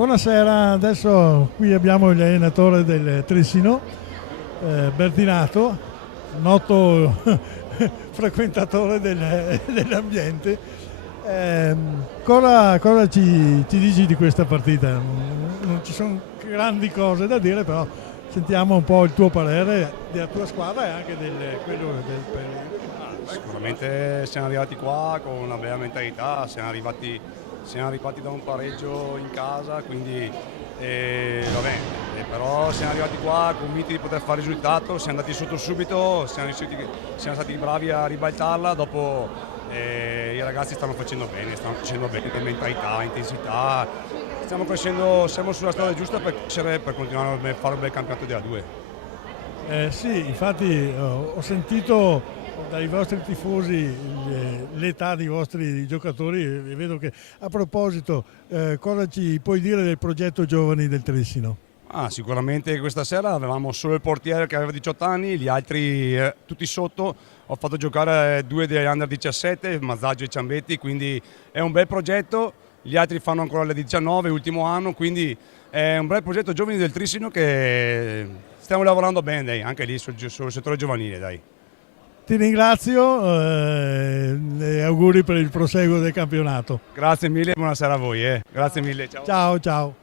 Buonasera, adesso qui abbiamo l'allenatore del Trissino, Bertinato, noto frequentatore dell'ambiente. Cosa ci dici di questa partita? Non ci sono grandi cose da dire, però sentiamo un po' il tuo parere della tua squadra e anche quello del periodo. Sicuramente siamo arrivati qua con una bella mentalità, siamo arrivati da un pareggio in casa, quindi va bene, però siamo arrivati qua convinti di poter fare il risultato, siamo andati sotto subito, siamo stati bravi a ribaltarla, dopo i ragazzi stanno facendo bene mentalità, intensità, stiamo crescendo, siamo sulla strada giusta per crescere, per continuare a fare un bel campionato della 2. Sì, infatti ho sentito dai vostri tifosi l'età dei vostri giocatori e vedo che a proposito cosa ci puoi dire del progetto Giovani del Trissino? Sicuramente questa sera avevamo solo il portiere che aveva 18 anni, gli altri tutti sotto, ho fatto giocare due degli under 17, Mazzaggio e Ciambetti, quindi è un bel progetto, gli altri fanno ancora le 19, ultimo anno, quindi è un bel progetto Giovani del Trissino che stiamo lavorando bene, dai, anche lì sul settore giovanile. Dai. Ti ringrazio e auguri per il proseguo del campionato. Grazie mille, buonasera a voi. Grazie mille, ciao. Ciao, ciao.